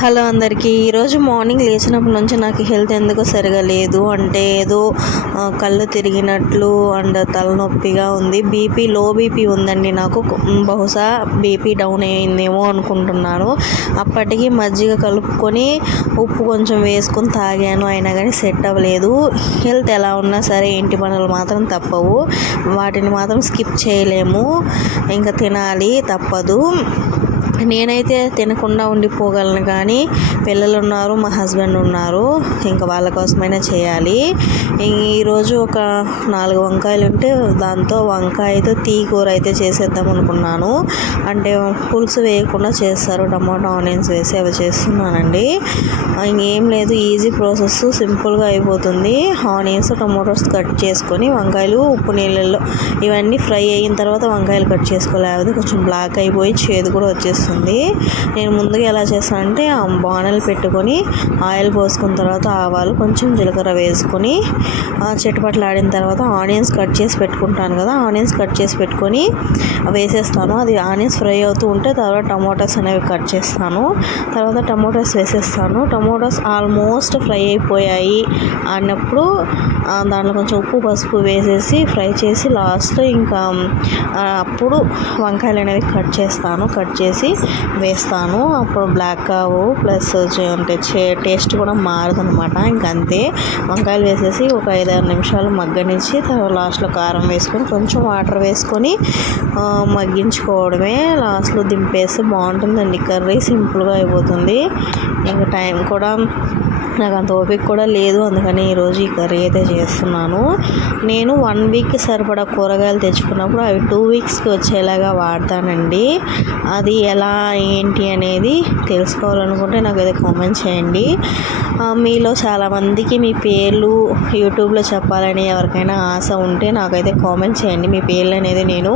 Hello అందరికీ. ఈరోజు morning లేచినప్పటి నుంచి నాకు హెల్త్ ఎందుకో సరిగా లేదు అంటే ఏదో కళ్ళు తిరిగినట్లు అండ్ తలనొప్పిగా ఉంది. బీపీ లో బీపీ ఉందండి నాకు. బహుశా బీపీ డౌన్ అయిందేమో అనుకుంటున్నాను. అప్పటికి మజ్జిగ కలుపుకొని ఉప్పు కొంచెం వేసుకొని తాగాను. అయినా కానీ సెట్ అవ్వలేదు. హెల్త్ ఎలా ఉన్నా సరే ఇంటి పనులు మాత్రం తప్పవు. వాటిని మాత్రం స్కిప్ చేయలేము. ఇంకా తినాలి తప్పదు. నేనైతే తినకుండా ఉండిపోగలను కానీ పిల్లలు ఉన్నారు మా హస్బెండ్ ఉన్నారు ఇంకా వాళ్ళ కోసమైనా చేయాలి. ఈరోజు ఒక నాలుగు వంకాయలు ఉంటే దాంతో వంకాయతో తీ కూర అయితే చేసేద్దాం అనుకున్నాను. అంటే పులుసు వేయకుండా చేస్తారు టమాటో ఆనియన్స్ వేసి అవి చేస్తున్నానండి. ఇంకేం లేదు ఈజీ ప్రాసెస్ సింపుల్గా అయిపోతుంది. ఆనియన్స్ టమాటోస్ కట్ చేసుకొని వంకాయలు ఉప్పు నీళ్ళల్లో ఇవన్నీ ఫ్రై అయిన తర్వాత వంకాయలు కట్ చేసుకోలేకపోతే కొంచెం బ్లాక్ అయిపోయి చేదు కూడా వచ్చేస్తుంది నేను ముందుగా ఎలా చేస్తానంటే ఆ బాణలు పెట్టుకొని ఆయిల్ పోసుకున్న తర్వాత ఆవాలు కొంచెం జీలకర్ర వేసుకొని చెట్టుపట్లు ఆడిన తర్వాత ఆనియన్స్ కట్ చేసి పెట్టుకుంటాను కదా ఆనియన్స్ కట్ చేసి పెట్టుకొని వేసేస్తాను. అది ఆనియన్స్ ఫ్రై అవుతూ ఉంటే తర్వాత టమాటోస్ అనేవి కట్ చేస్తాను. తర్వాత టమాటోస్ వేసేస్తాను. టమాటోస్ ఆల్మోస్ట్ ఫ్రై అయిపోయాయి అన్నప్పుడు దాంట్లో కొంచెం ఉప్పు పసుపు వేసేసి ఫ్రై చేసి లాస్ట్లో ఇంకా అప్పుడు వంకాయలు అనేవి కట్ చేస్తాను. కట్ చేసి వేస్తాను. అప్పుడు బ్లాక్ కావు ప్లస్ అంటే చే టేస్ట్ కూడా మారదనమాట ఇంకంతే. అంతే వంకాయలు వేసేసి ఒక ఐదు ఆరు నిమిషాలు మగ్గనిచ్చి తర్వాత లాస్ట్లో కారం వేసుకొని కొంచెం వాటర్ వేసుకొని మగ్గించుకోవడమే. లాస్ట్లో దింపేస్తే బాగుంటుందండి. కర్రీ సింపుల్గా అయిపోతుంది. ఇంకా టైం కూడా నాకు అంత ఓపిక కూడా లేదు. అందుకని ఈరోజు ఈ కర్రీ అయితే చేస్తున్నాను. నేను వన్ వీక్ సరిపడా కూరగాయలు తెచ్చుకున్నప్పుడు అవి టూ వీక్స్కి వచ్చేలాగా వాడతానండి. అది ఎలా ఏంటి అనేది తెలుసుకోవాలనుకుంటే నాకు అయితే కామెంట్ చేయండి. మీలో చాలామందికి మీ పేర్లు యూట్యూబ్లో చెప్పాలని ఎవరికైనా ఆశ ఉంటే నాకైతే కామెంట్ చేయండి. మీ పేర్లు అనేది నేను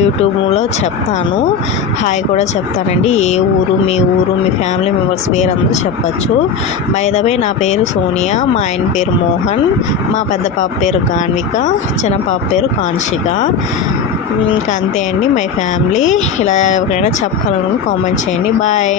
యూట్యూబ్లో చెప్తాను. హాయ్ కూడా చెప్తానండి. ఏ ఊరు మీ ఊరు మీ ఫ్యామిలీ మెంబర్స్ పేరు అందరూ చెప్పచ్చు. బై ద వే నా పేరు సోనియా మా ఆయన పేరు మోహన్ మా పెద్ద పాప పేరు కాన్విక చిన్న పాప పేరు కాన్షిక. ఇంకా అంతే అండి మై ఫ్యామిలీ ఇలా ఎవరికైనా చెప్పాలనుకుని కామెంట్ చేయండి. బాయ్